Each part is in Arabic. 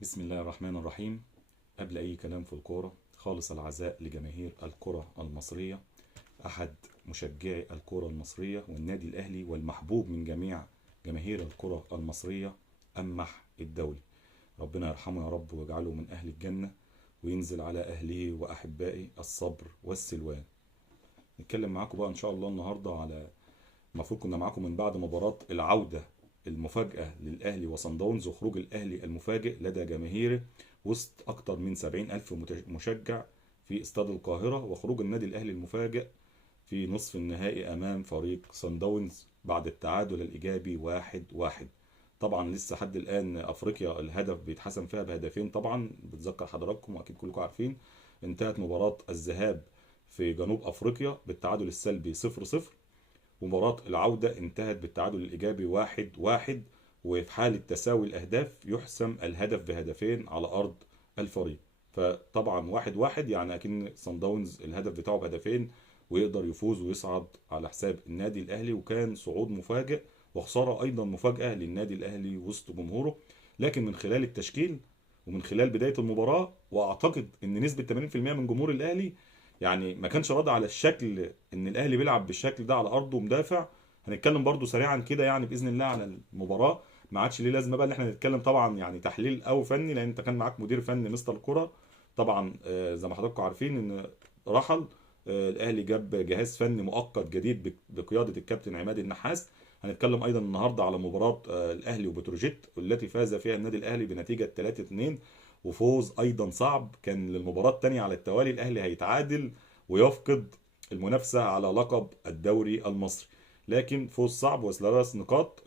بسم الله الرحمن الرحيم. قبل أي كلام في الكورة، خالص العزاء لجماهير الكرة المصرية، أحد مشجعي الكرة المصرية والنادي الأهلي والمحبوب من جميع جماهير الكرة المصرية، أمح الدولي. ربنا يرحمه يا رب ويجعله من أهل الجنة، وينزل على أهله وأحبائه الصبر والسلوان. نتكلم معاكم بقى إن شاء الله النهاردة على، المفروض كنا معاكم من بعد مباراة العودة المفاجأة للأهلي وصن داونز، وخروج الأهلي المفاجئ لدى جماهيره وسط أكثر من 70 ألف مشجع في استاد القاهرة، وخروج النادي الأهلي المفاجئ في نصف النهائي أمام فريق صن داونز بعد التعادل الإيجابي 1-1. طبعا لسه حد الآن أفريقيا الهدف بيتحسم فيها بهدفين، طبعا بتذكر حضراتكم وأكيد كلكم عارفين. انتهت مباراة الذهاب في جنوب أفريقيا بالتعادل السلبي 0-0، ومباراة العودة انتهت بالتعادل الإيجابي 1-1. وفي حالة تساوي الأهداف يحسم الهدف بهدفين على أرض الفريق. فطبعا 1-1 يعني أكن صن داونز الهدف بتاعه بهدفين ويقدر يفوز ويصعد على حساب النادي الأهلي، وكان صعود مفاجئ وخسارة أيضا مفاجأة للنادي الأهلي وسط جمهوره. لكن من خلال التشكيل ومن خلال بداية المباراة، وأعتقد أن نسبة 80% من جمهور الأهلي يعني ما كانش راضي على الشكل، ان الاهلي بيلعب بالشكل ده على ارضه مدافع. هنتكلم برضو سريعا كده يعني باذن الله عن المباراه، ما عادش ليه لازمه بقى ان احنا نتكلم طبعا يعني تحليل او فني، لان انت كان معاك مدير فني مستر الكره. طبعا زي ما حضراتكم عارفين ان رحل. الاهلي جاب جهاز فني مؤقت جديد بقياده الكابتن عماد النحاس. هنتكلم ايضا النهارده على مباراه الاهلي وبتروجيت التي فاز فيها النادي الاهلي بنتيجه 3-2، وفوز ايضا صعب كان للمباراه الثانيه على التوالي. الاهلي هيتعادل ويفقد المنافسه على لقب الدوري المصري، لكن فوز صعب وثلاث نقاط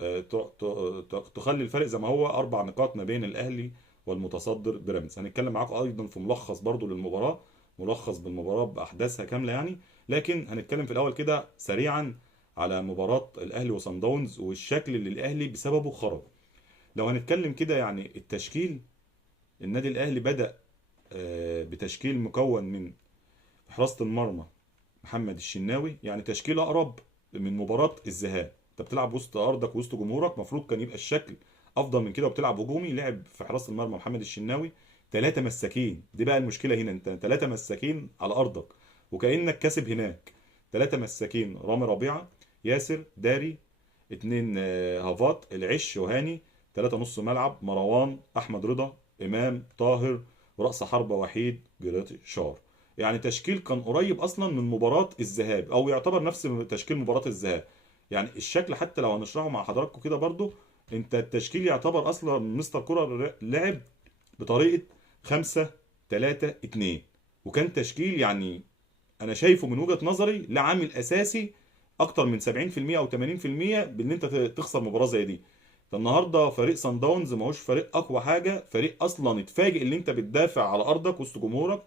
تخلي الفرق زي ما هو 4 نقاط ما بين الاهلي والمتصدر بيراميدز. هنتكلم معاكم ايضا في ملخص برضو للمباراه، ملخص بالمباراه باحداثها كامله يعني. لكن هنتكلم في الاول كده سريعا على مباراه الاهلي وصن داونز والشكل اللي الاهلي بسببه خرج. لو هنتكلم كده يعني التشكيل، النادي الاهلي بدأ بتشكيل مكون من حراسة المرمى محمد الشناوي، يعني تشكيل اقرب من مباراة الذهاب. انت بتلعب وسط ارضك وسط جمهورك، المفروض كان يبقى الشكل افضل من كده، وبتلعب هجومي. لعب في حراسة المرمى محمد الشناوي 3 مساكين، دي بقى المشكلة هنا، انت 3 مساكين على ارضك وكأنك كاسب هناك. 3 مساكين: رامي ربيعة، ياسر داري، 2 هافات العش وهاني، 3 نص ملعب: مروان، احمد رضا، امام طاهر، ورأس حربة وحيد جريتشار. يعني تشكيل كان قريب اصلا من مباراة الذهاب، او يعتبر نفس تشكيل مباراة الذهاب. يعني الشكل حتى لو هنشرحه مع حضراتكم كده برضو، انت التشكيل يعتبر اصلا مستر كولر لعب بطريقة 5-3-2، وكان تشكيل يعني انا شايفه من وجهة نظري لعامل اساسي اكتر من 70% او 80% بان انت تخسر مباراة زي دي. ده النهارده فريق سان داونز ما هوش فريق اقوى حاجة، فريق اصلا اتفاجئ ان انت بتدافع على ارضك وسط جمهورك.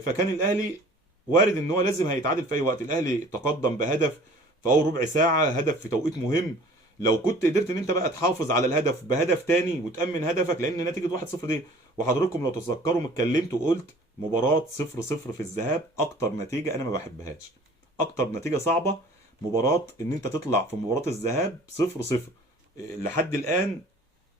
فكان الاهلي وارد ان هو لازم هيتعادل في اي وقت. الاهلي تقدم بهدف في اول ربع ساعه، هدف في توقيت مهم. لو كنت قدرت ان انت بقى تحافظ على الهدف بهدف تاني وتامن هدفك، لان نتيجه 1-0 دي، وحضراتكم لو تتذكروا اتكلمت وقلت مباراه 0-0 في الذهاب اكتر نتيجه انا ما بحبهاش، اكتر نتيجه صعبه مباراه ان انت تطلع في مباراه الذهاب 0-0. لحد الان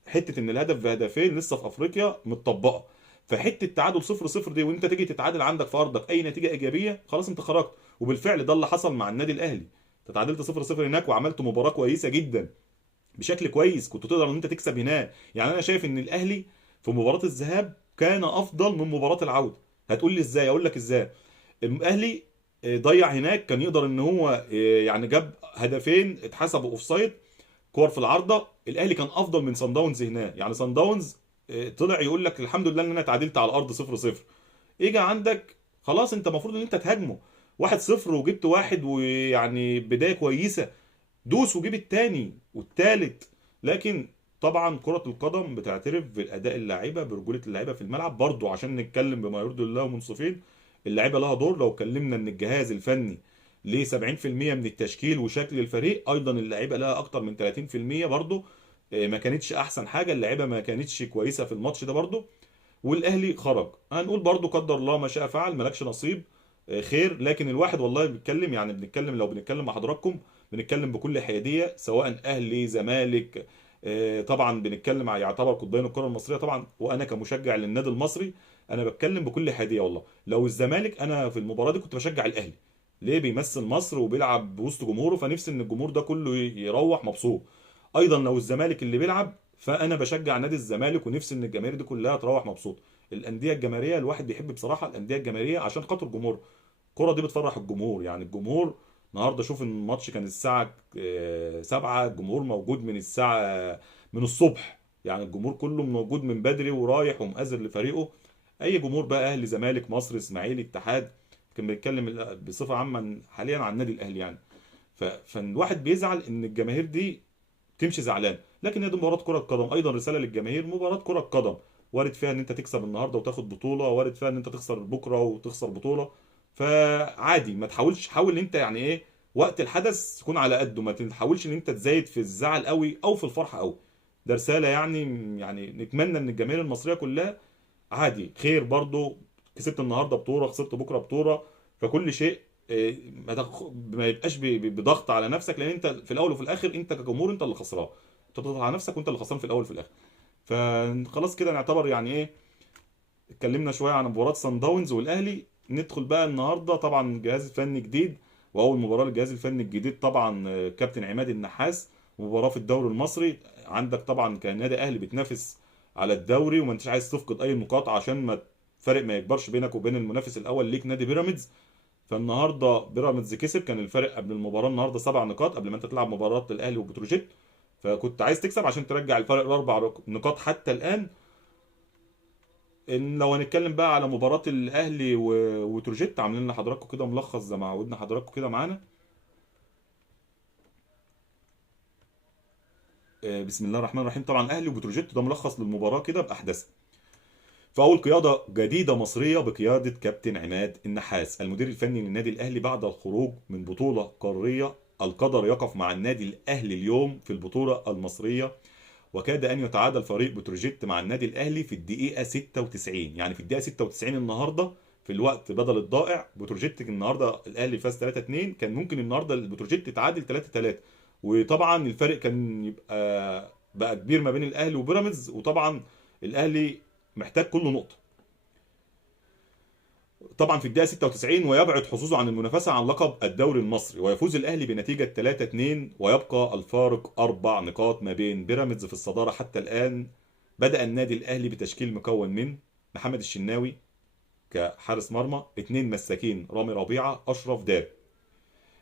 حته ان الهدف بهدفين لسه في افريقيا متطبقه. فحته تعادل 0-0 دي، وانت تيجي تتعادل عندك في ارضك اي نتيجه ايجابيه، خلاص انت خرجت. وبالفعل ده اللي حصل مع النادي الاهلي. انت تعادلت 0-0 هناك وعملت مباراه كويسه جدا بشكل كويس، كنت تقدر ان انت تكسب هناك. يعني انا شايف ان الاهلي في مباراه الذهاب كان افضل من مباراه العوده. هتقول لي ازاي؟ اقول لك ازاي. الاهلي ضيع هناك، كان يقدر ان هو يعني جاب هدفين اتحسبوا اوفسايد، كور في العارضه. الاهلي كان افضل من صن داونز هناك. يعني صن داونز طلع يقول لك الحمد لله ان انا اتعادلت على الارض 0-0. اجى عندك خلاص انت المفروض ان انت تهاجمه 1-0 وجبت واحد، ويعني بدايه كويسه، دوس وجيب التاني والتالت. لكن طبعا كرة القدم بتعترف بالاداء اللاعيبه، برجوله اللعيبه في الملعب برضو، عشان نتكلم بما يرضي الله ومنصفين. اللعيبه لها دور. لو اتكلمنا ان الجهاز الفني ليه 70% من التشكيل وشكل الفريق، ايضا اللعيبه لها اكتر من 30% برضو. ما كانتش احسن حاجه اللعيبه، ما كانتش كويسه في الماتش ده برضو. والاهلي خرج، هنقول برضو قدر الله ما شاء فعل، مالكش نصيب. خير. لكن الواحد والله بيتكلم، يعني بنتكلم لو بنتكلم مع حضراتكم بنتكلم بكل حياديه، سواء اهلي زمالك طبعا بنتكلم يعتبر قطبين الكره المصريه طبعا، وانا كمشجع للنادي المصري انا بتكلم بكل حياديه والله. لو الزمالك، انا في المباراه دي كنت بشجع الاهلي، ليه؟ بيمثل مصر وبيلعب وسط جمهوره، فنفسي ان الجمهور ده كله يروح مبسوط. ايضا لو الزمالك اللي بيلعب، فانا بشجع نادي الزمالك ونفسي ان الجماهير دي كلها تروح مبسوط. الانديه الجماهيريه الواحد بيحب بصراحه الانديه الجماهيريه عشان خاطر الجمهور. الكرة دي بتفرح الجمهور، يعني الجمهور النهارده شوف ان الماتش كان الساعة 7، الجمهور موجود من الساعة من الصبح، يعني الجمهور كله موجود من بدري ورايح ومؤازر لفريقه. اي جمهور بقى، اهلي زمالك مصر اسماعيلي اتحاد، كان بيتكلم بصفة عامة حاليا عن النادي الاهلي يعني. فالواحد بيزعل ان الجماهير دي تمشي زعلان، لكن هي دي مباراة كرة قدم. ايضا رسالة للجماهير، مباراة كرة قدم وارد فيها ان انت تكسب النهارده وتاخد بطولة، وارد فيها ان انت تخسر بكرة وتخسر بطولة. فعادي، ما تحاولش، حاول ان انت يعني ايه، وقت الحدث تكون على قده، ما تحاولش ان انت تزايد في الزعل قوي او في الفرحة قوي. ده رسالة يعني. يعني نتمنى ان الجماهير المصرية كلها عادي خير برضو، كسبت النهارده بطولة، خسرت بكرة بطولة، فكل شيء ما يبقاش بضغط على نفسك، لان انت في الاول وفي الاخر انت كجمهور انت اللي خسران، انت بتضغط على نفسك وانت اللي خسران في الاول وفي الاخر. فخلاص كده نعتبر يعني ايه، اتكلمنا شويه عن مباراه سان داونز والاهلي. ندخل بقى النهارده طبعا جهاز فني جديد، واول مباراه للجهاز الفني الجديد طبعا كابتن عماد النحاس، مباراه في الدوري المصري. عندك طبعا كنادي اهلي بتنافس على الدوري وما انتش عايز تفقد اي نقاط عشان ما فرق ما يكبرش بينك وبين المنافس الاول ليك نادي بيراميدز. فالنهارده بيراميدز كسب، كان الفرق قبل المباراه النهارده 7 نقاط قبل ما انت تلعب مباراه الاهلي وبتروجيت، فكنت عايز تكسب عشان ترجع الفرق ل4 نقاط حتى الان. ان لو هنتكلم بقى على مباراه الاهلي وتروجيت، عاملين لحضراتكم كده ملخص زي ما عودنا حضراتكم كده معانا. بسم الله الرحمن الرحيم. طبعا الاهلي وبتروجيت ده ملخص للمباراه كده باحداثها. فاول قياده جديده مصريه بقياده كابتن عماد النحاس المدير الفني للنادي الاهلي بعد الخروج من بطوله قاريه. القدر يقف مع النادي الاهلي اليوم في البطوله المصريه، وكاد ان يتعادل فريق بتروجيت مع النادي الاهلي في الدقيقه 96، يعني في الدقيقه 96 النهارده في الوقت بدل الضائع. بتروجيت النهارده الاهلي فاز 3-2، كان ممكن النهارده بتروجيت تتعادل 3-3، وطبعا الفرق كان يبقى بقى كبير ما بين الاهلي وبيراميدز، وطبعا الاهلي محتاج كل نقطه طبعا في الدقيقه 96، ويبعد حظوظه عن المنافسه عن لقب الدوري المصري، ويفوز الاهلي بنتيجه 3-2، ويبقى الفارق 4 نقاط ما بين بيراميدز في الصداره حتى الان. بدأ النادي الاهلي بتشكيل مكون من محمد الشناوي كحارس مرمى، 2 مساكين رامي ربيعه، اشرف دار،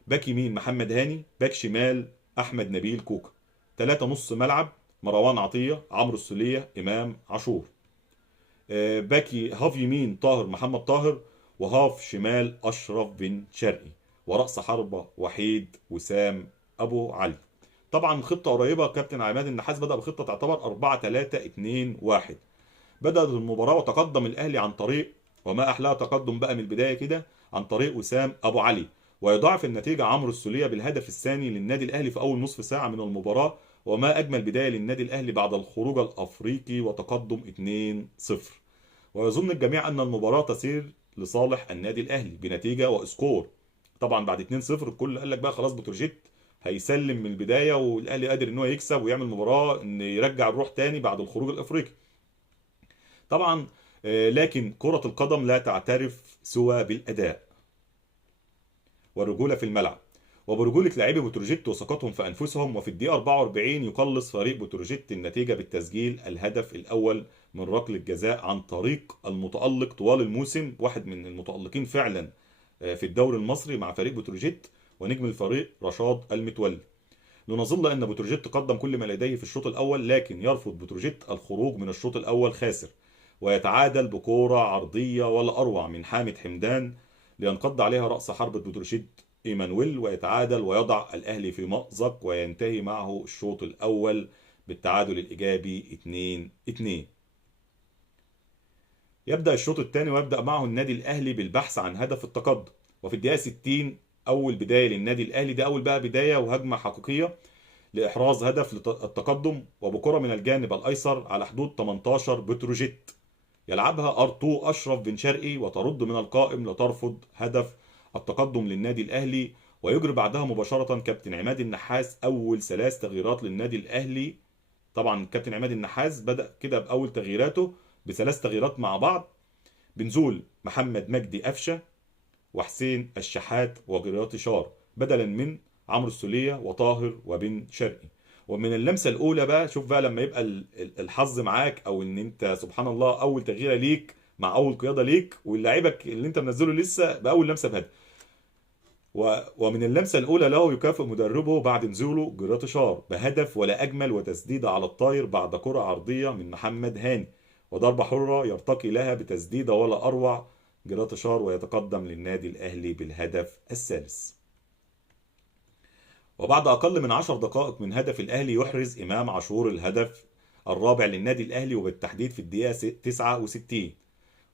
باك يمين محمد هاني، باك شمال احمد نبيل كوكا، 3 نص ملعب مروان عطيه، عمرو السوليه، امام عاشور، باكي هاف يمين طاهر محمد طاهر، وهاف شمال اشرف بن شرقي، ورأس حربة وحيد وسام ابو علي. طبعا خطه قريبه، كابتن عماد النحاس بدأ بخطه تعتبر 4-3-2-1. بدأت المباراه وتقدم الاهلي عن طريق، وما احلاها تقدم بقى من البدايه كده، عن طريق وسام ابو علي، ويضاعف النتيجه عمرو السوليه بالهدف الثاني للنادي الاهلي في اول نصف ساعه من المباراه. وما اجمل بدايه للنادي الاهلي بعد الخروج الافريقي وتقدم 2-0. ويظن الجميع أن المباراة تسير لصالح النادي الأهلي بنتيجة وسكور. طبعا بعد 2-0 الكل قال لك بقى خلاص بتروجيت هيسلم من البداية، والأهلي قادر إن هو يكسب ويعمل مباراة إن يرجع الروح تاني بعد الخروج الأفريقي. طبعا لكن كرة القدم لا تعترف سوى بالأداء والرجولة في الملعب، وبرجولة لاعبي بتروجيت وثقتهم في أنفسهم. وفي الدقيقة 44 يقلص فريق بتروجيت النتيجة بالتسجيل الهدف الأول من ركلة جزاء عن طريق المتألق طوال الموسم، واحد من المتألقين فعلا في الدوري المصري مع فريق بتروجيت، ونجم الفريق رشاد المتولي. لنظل أن بتروجيت قدم كل ما لديه في الشوط الأول، لكن يرفض بتروجيت الخروج من الشوط الأول خاسر، ويتعادل بكورة عرضية ولا أروع من حامد حمدان لينقض عليها رأس حربة بتروجيت ايمانويل، ويتعادل ويضع الاهلي في مأزق، وينتهي معه الشوط الاول بالتعادل الايجابي 2-2. يبدأ الشوط الثاني ويبدأ معه النادي الاهلي بالبحث عن هدف التقدم. وفي الدقيقة 60 اول بداية للنادي الاهلي، ده اول بقى بداية وهجمة حقيقية لاحراز هدف التقدم، وبكرة من الجانب الايسر على حدود 18 بتروجيت يلعبها ار2 اشرف بن شرقي، وترد من القائم لترفض هدف التقدم للنادي الاهلي. ويجري بعدها مباشره كابتن عماد النحاس اول 3 تغييرات للنادي الاهلي طبعا الكابتن عماد النحاس بدأ كده بأول تغييراته بثلاث تغييرات مع بعض، بنزول محمد مجدي قفشه وحسين الشحات وجرياتي بدلا من عمرو السولية وطاهر وبن شرقي. ومن اللمسه الاولى بقى، شوف بقى لما يبقى الحظ معاك، او ان انت سبحان الله اول تغييره ليك مع اول قياده ليك، واللاعبك اللي انت منزله لسه باول لمسه بهدف. ومن اللمسه الاولى له يكافئ مدربه بعد نزوله جراتشار بهدف ولا اجمل، وتسديده على الطاير بعد كره عرضيه من محمد هاني، وضربه حره يرتقي لها بتسديده ولا اروع جراتشار، ويتقدم للنادي الاهلي بالهدف الثالث. وبعد اقل من 10 دقائق من هدف الاهلي يحرز امام عاشور الهدف الرابع للنادي الاهلي، وبالتحديد في الدقيقه 69،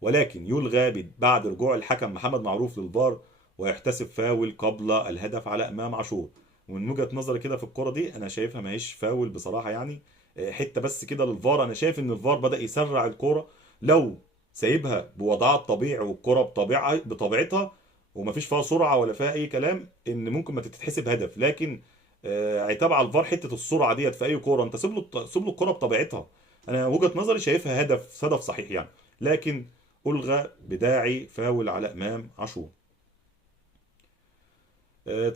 ولكن يلغى بعد رجوع الحكم محمد معروف للفار، ويحتسب فاول قبل الهدف على امام عاشور. ومن وجهة نظري كده في الكرة دي انا شايفها ما هيش فاول بصراحة يعني، حتة بس كده للفار. انا شايف ان الفار بدأ يسرع الكرة، لو سايبها بوضعها الطبيعي والكرة بطبيعتها ومفيش فيها سرعة ولا فيها اي كلام، ان ممكن ما تتحسب هدف. لكن عتاب على الفار حتة السرعة ديت في اي كرة، انت سيب له الكرة بطبيعتها. انا وجهة نظري شايفها هدف صحيح يعني، لكن ألغى بداعي فاول على إمام عاشور.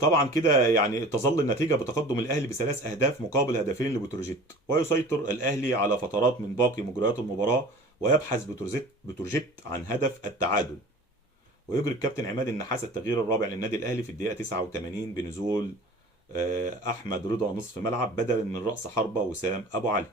طبعا كده يعني تظل النتيجة بتقدم الأهلي بثلاث أهداف مقابل هدفين لبتروجيت، ويسيطر الأهلي على فترات من باقي مجريات المباراة، ويبحث بتروجيت عن هدف التعادل. ويجري الكابتن عماد النحاس التغيير الرابع للنادي الأهلي في الدقيقة 89 بنزول أحمد رضا نصف ملعب بدلا من رأس حربة وسام أبو علي.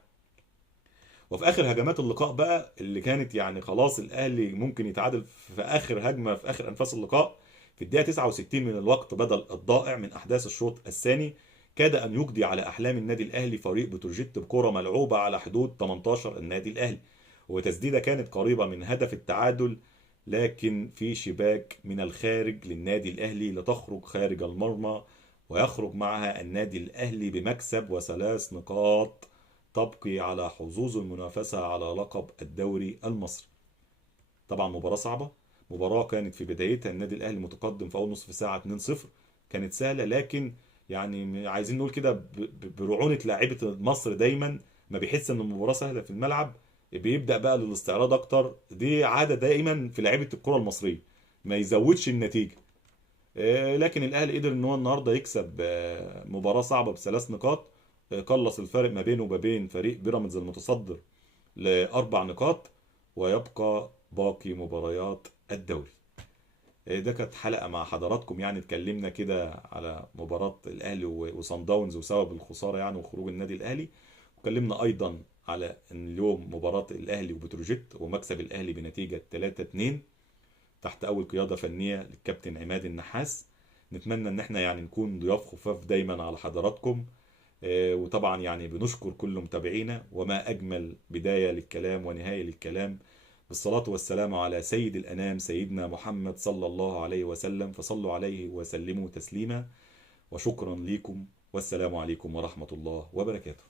وفي اخر هجمات اللقاء بقى، اللي كانت يعني خلاص الاهلي ممكن يتعادل في اخر هجمه في اخر انفاس اللقاء، في الدقيقه 69 من الوقت بدل الضائع من احداث الشوط الثاني، كاد ان يقضي على احلام النادي الاهلي فريق بتروجيت بكره ملعوبه على حدود 18 النادي الاهلي، وتسديده كانت قريبه من هدف التعادل، لكن في شباك من الخارج للنادي الاهلي لتخرج خارج المرمى، ويخرج معها النادي الاهلي بمكسب وثلاث نقاط تبقي على حظوظ المنافسة على لقب الدوري المصري. طبعا مباراة صعبة، مباراة كانت في بدايتها النادي الأهلي متقدم في أول نصف ساعة 2-0، كانت سهلة، لكن يعني عايزين نقول كده برعونة لاعيبة مصر دايما، ما بيحس ان المباراة سهلة في الملعب بيبدأ بقى للاستعراض اكتر. دي عادة دائما في لاعيبة الكرة المصرية، ما يزودش النتيجة. لكن الاهلي قدر ان هو النهارده يكسب مباراه صعبه بثلاث نقاط، قلص الفارق ما بينه وما بين فريق بيراميدز المتصدر لاربع نقاط، ويبقى باقي مباريات الدوري. ده كانت حلقه مع حضراتكم، يعني اتكلمنا كده على مباراه الاهلي وصن داونز وسبب الخساره يعني وخروج النادي الاهلي، واتكلمنا ايضا على ان اليوم مباراه الاهلي وبتروجيت ومكسب الاهلي بنتيجه 3-2 تحت اول قياده فنيه للكابتن عماد النحاس. نتمنى ان احنا يعني نكون ضياف خفاف دايما على حضراتكم. وطبعا يعني بنشكر كل متابعينا، وما اجمل بدايه للكلام ونهايه للكلام. بالصلاه والسلام على سيد الانام سيدنا محمد صلى الله عليه وسلم، فصلوا عليه وسلموا تسليما. وشكرا لكم، والسلام عليكم ورحمه الله وبركاته.